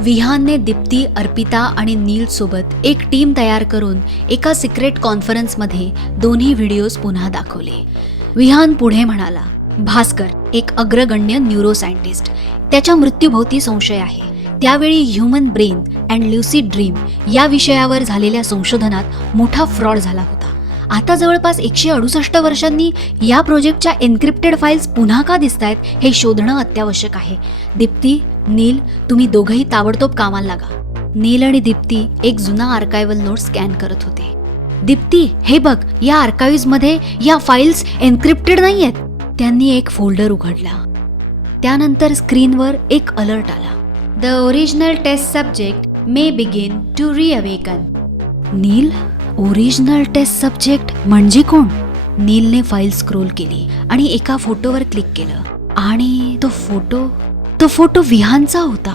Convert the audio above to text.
विहानने दीप्ती, अर्पिता आणि नील सोबत एक टीम तयार करून एका सिक्रेट कॉन्फरन्समध्ये दोन्ही व्हिडिओज पुन्हा दाखवले. विहान पुढे म्हणाला, भास्कर एक अग्रगण्य न्यूरोसायंटिस्ट, त्याच्या मृत्यूभोवती संशय आहे. त्यावेळी ह्युमन ब्रेन अँड ल्युसिड ड्रीम या विषयावर झालेल्या संशोधनात मोठा फ्रॉड झाला होता. आता जवळपास 168 वर्षांनी या प्रोजेक्टच्या एन्क्रिप्टेड फाईल्स पुन्हा का दिसतायत हे शोधणं अत्यावश्यक आहे. दीप्ती, नील, तुम्ही दोघंही ताबडतोब कामाला लागा. नील आणि दीप्ती एक जुना आर्कायवल नोट स्कॅन करत होते. दीप्ती, हे बघ, या आर्काइव्हमध्ये या फाईल्स एन्क्रिप्टेड नाहीयेत. त्यांनी एक फोल्डर उघडला. त्यानंतर स्क्रीनवर एक अलर्ट आला. The original test subject may begin to reawaken. Neel, original test subject म्हणजे कोण? नीलने फाईल स्क्रोल केली आणि एका फोटोवर क्लिक केलं आणि तो फोटो विहानचा होता.